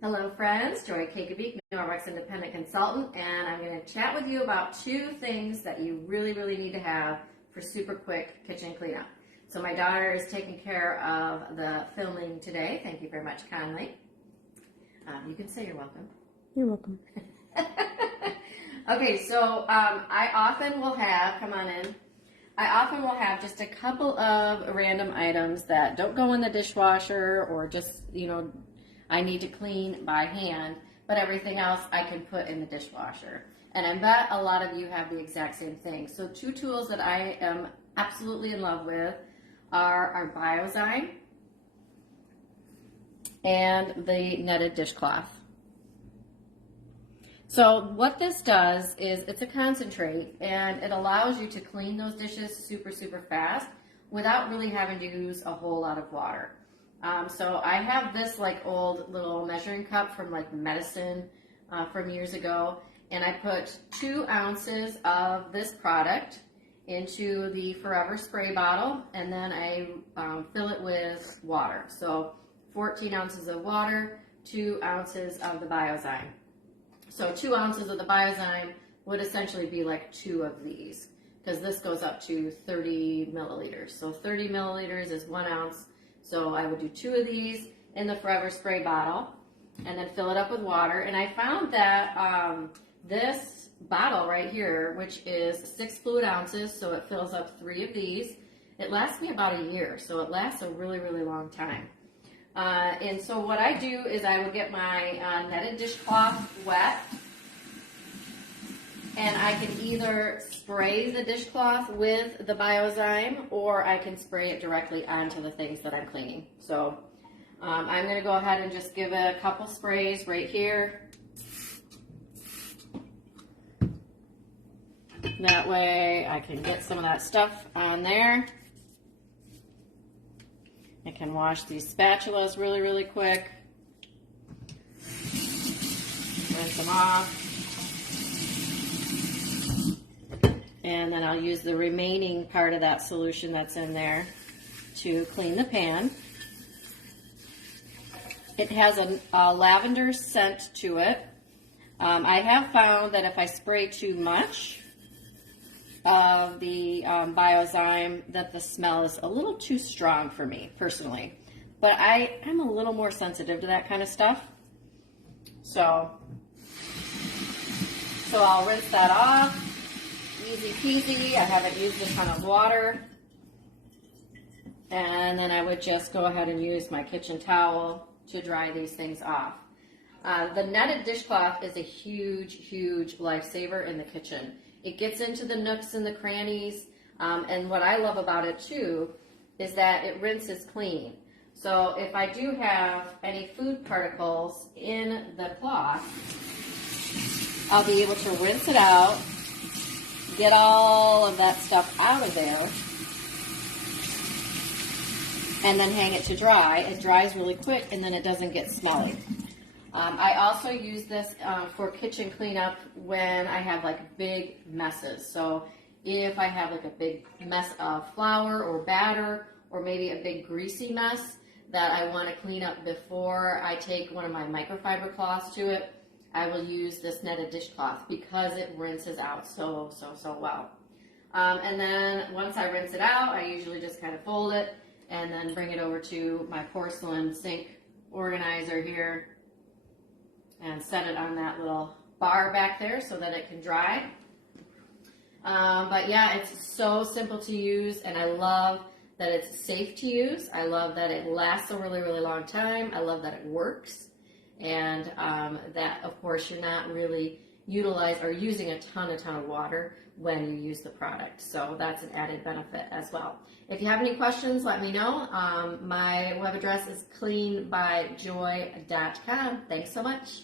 Hello friends, Joy Kakebeek, Norwex Independent Consultant, and I'm going to chat with you about two things that you really need to have for super quick kitchen cleanup. So my daughter is taking care of the filming today. Thank you very much kindly. You can say you're welcome. You're welcome. Okay, so I often will have just a couple of random items that don't go in the dishwasher or just, I need to clean by hand, but everything else I can put in the dishwasher. And I bet a lot of you have the exact same thing. So two tools that I am absolutely in love with are our BioZyme and the netted dishcloth. So what this does is it's a concentrate and it allows you to clean those dishes super fast without really having to use a whole lot of water. So I have this like old little measuring cup from like medicine from years ago, and I put 2 ounces of this product into the Forever spray bottle, and then I fill it with water. So 14 ounces of water, 2 ounces of the BioZyme. So 2 ounces of the BioZyme would essentially be like 2 of these, because this goes up to 30 milliliters. So 30 milliliters is 1 ounce. So I would do 2 of these in the Forever spray bottle and then fill it up with water. And I found that this bottle right here, which is 6 fluid ounces, so it fills up 3 of these, it lasts me about a year. So it lasts a really long time. And so what I do is I will get my netted dishcloth wet, and I can either spray the dishcloth with the BioZyme or I can spray it directly onto the things that I'm cleaning. So I'm going to go ahead and just give it a couple sprays right here. That way I can get some of that stuff on there. I can wash these spatulas really quick. Rinse them off. And then I'll use the remaining part of that solution that's in there to clean the pan. It has a lavender scent to it. I have found that if I spray too much of the BioZyme, that the smell is a little too strong for me personally. But I'm a little more sensitive to that kind of stuff. So I'll rinse that off. Easy peasy. I haven't used a ton of water. And then I would just go ahead and use my kitchen towel to dry these things off. The netted dishcloth is a huge lifesaver in the kitchen. It gets into the nooks and the crannies. And what I love about it too is that it rinses clean. So if I do have any food particles in the cloth, I'll be able to rinse it out, get all of that stuff out of there, and then hang it to dry. It dries really quick and then it doesn't get smelly. I also use this for kitchen cleanup when I have like big messes. So if I have like a big mess of flour or batter, or maybe a big greasy mess that I want to clean up before I take one of my microfiber cloths to it, I will use this netted dishcloth because it rinses out so well. And then once I rinse it out, I usually just kind of fold it and then bring it over to my porcelain sink organizer here and set it on that little bar back there so that it can dry. But yeah, it's so simple to use, and I love that it's safe to use. I love that it lasts a really long time. I love that it works. And that, of course, you're not really using a ton of water when you use the product. So that's an added benefit as well. If you have any questions, let me know. My web address is cleanbyjoy.com. Thanks so much.